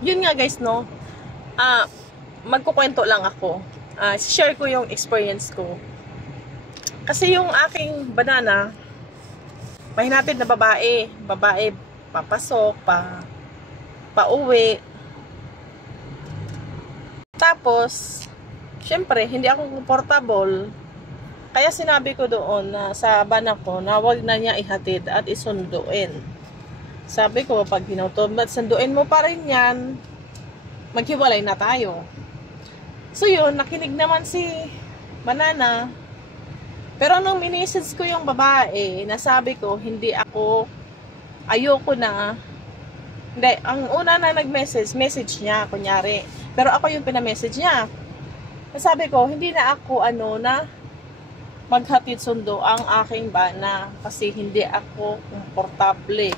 yun nga guys, no? Magkukwento lang ako. Share ko yung experience ko. Kasi yung aking banana, mahinatid na babae. Babae, papasok, pauwi. Tapos, syempre, hindi ako comfortable. Kaya sinabi ko doon na sa bana ko na wag na niya ihatid at isunduin. Sabi ko, pag hinautomat, sunduin mo pa rin yan, maghiwalay na tayo. So yun, nakinig naman si Banana. Pero nung minisage ko yung babae, nasabi ko, ayoko na. Hindi, ang una na message niya, kunyari. Pero ako yung pinamessage niya. Nasabi ko, hindi na ako maghatid sundo ang aking bana kasi hindi ako komportable.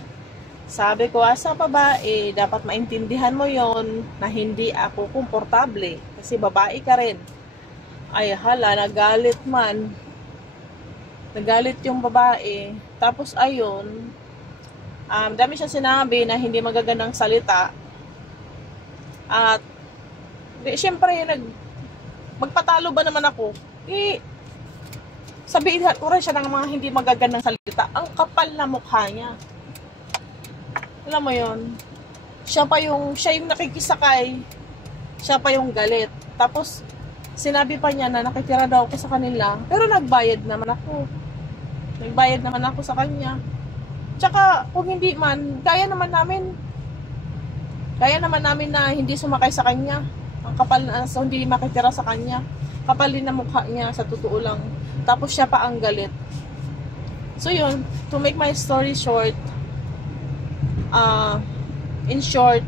Sabi ko, sa babae, dapat maintindihan mo yon na hindi ako komportable kasi babae ka rin. Ay hala, nagalit man. Nagalit yung babae. Tapos ayun, dami siya sinabi na hindi magagandang salita. At syempre, magpatalo ba naman ako? Sabihin ko rin siya ng mga hindi magagandang salita. Ang kapal na mukha niya. Alam mo yon, siya yung nakikisakay, siya pa yung galit. Tapos, sinabi pa niya na nakitira daw ako sa kanila, pero nagbayad naman ako. Nagbayad naman ako sa kanya. Tsaka, kung hindi man, kaya naman namin na hindi sumakay sa kanya. Ang kapal na, so hindi makitira sa kanya. Kapal din na mukha niya, sa totoo lang. Tapos siya pa ang galit. So yun, to make my story short, in short,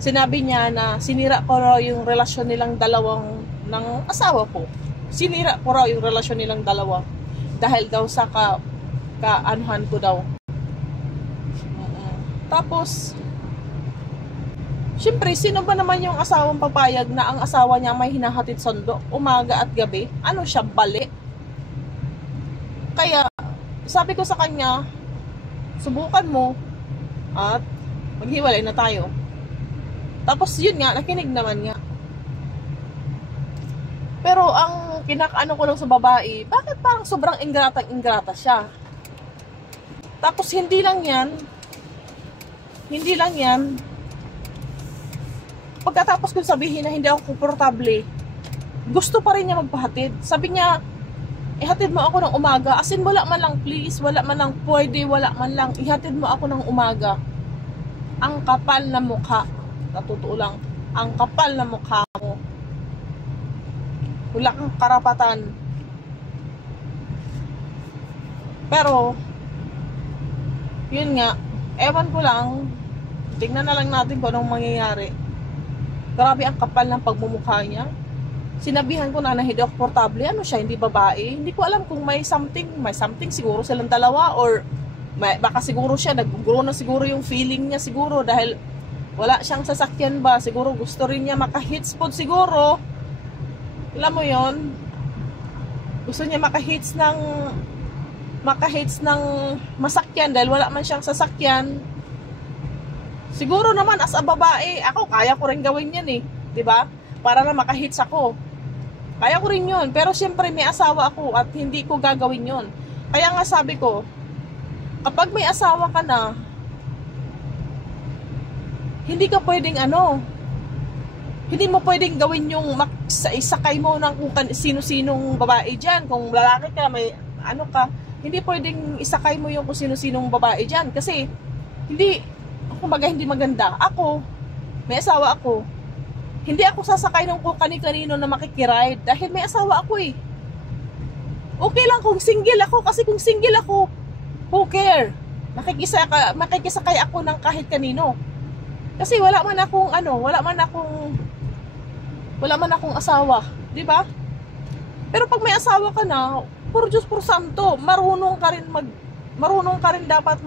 sinabi niya na sinira ko raw yung relasyon nilang dalawang ng asawa ko. Sinira ko raw yung relasyon nilang dalawa dahil daw sa kaanuhan ko daw. Tapos, syempre, sino ba naman yung asawang papayag na ang asawa niya may hinahatid sundo umaga at gabi? Ano siya, bali? Kaya, sabi ko sa kanya, subukan mo at maghiwalay na tayo. Tapos yun nga, nakinig naman nga. Pero ang kinakaano ko lang sa babae, bakit parang sobrang ingrata siya? Tapos hindi lang yan, pagkatapos kong sabihin na hindi ako komportable, gusto pa rin niya magpahatid. Sabi niya, ihatid mo ako ng umaga. As in, wala man lang please, wala man lang pwede, wala man lang. Ihatid mo ako ng umaga. Ang kapal na mukha. Totoo lang. Ang kapal na mukha mo. Wala kang karapatan. Pero, yun nga, ewan ko lang, tingnan na lang natin kung anong mangyayari. Grabe ang kapal ng pagmumukha niya. Sinabihan ko na hindi ako komportable. Ano siya, hindi babae? Hindi ko alam kung may something siguro silang dalawa or baka siguro siya, nag-grow na siguro yung feeling niya siguro dahil wala siyang sasakyan ba. Siguro gusto rin niya maka-hits po siguro. Alam mo yon, gusto niya maka-hits ng masakyan dahil wala man siyang sasakyan. Siguro naman as a babae, ako kaya ko rin gawin yan eh, 'di ba? Para na maka-hits ako. Kaya ko rin yun. Pero siyempre may asawa ako at hindi ko gagawin yun. Kaya nga sabi ko, kapag may asawa ka na, hindi ka pwedeng hindi mo pwedeng gawin yung isakay mo ng kung sino-sinong babae dyan. Kung lalaki ka, hindi pwedeng isakay mo yung kung sino-sinong babae dyan. Kasi, hindi maganda. Ako, may asawa ako. Hindi ako sasakay ng kung kani-kanino na makikiride dahil may asawa ako eh. Okay lang kung single ako kasi kung single ako, who care? Makikisakay ako ng kahit kanino. Kasi wala man akong asawa, 'di ba? Pero pag may asawa ka na, por Diyos por Santo, marunong ka rin dapat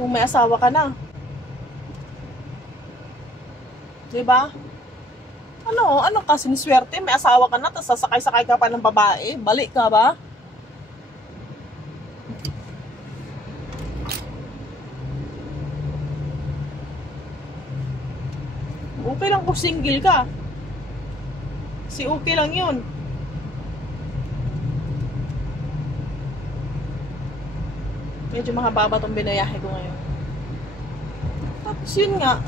kung may asawa ka na. 'Di ba? Ano ka, siniswerte? May asawa ka na, tapos sasakay-sakay ka pa ng babae? Balik ka ba? Okay lang kung single ka. Okay lang yun. Medyo mahaba tong binayahe ko ngayon. Tapos yun nga,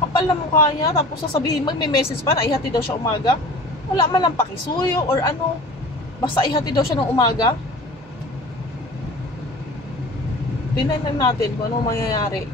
kapal na mukha niya, tapos sasabihin mo, may message pa na ihati daw siya umaga. Wala man lang pakisuyo or ano. Basta ihati daw siya ng umaga. Tingnan natin kung ano mangyayari.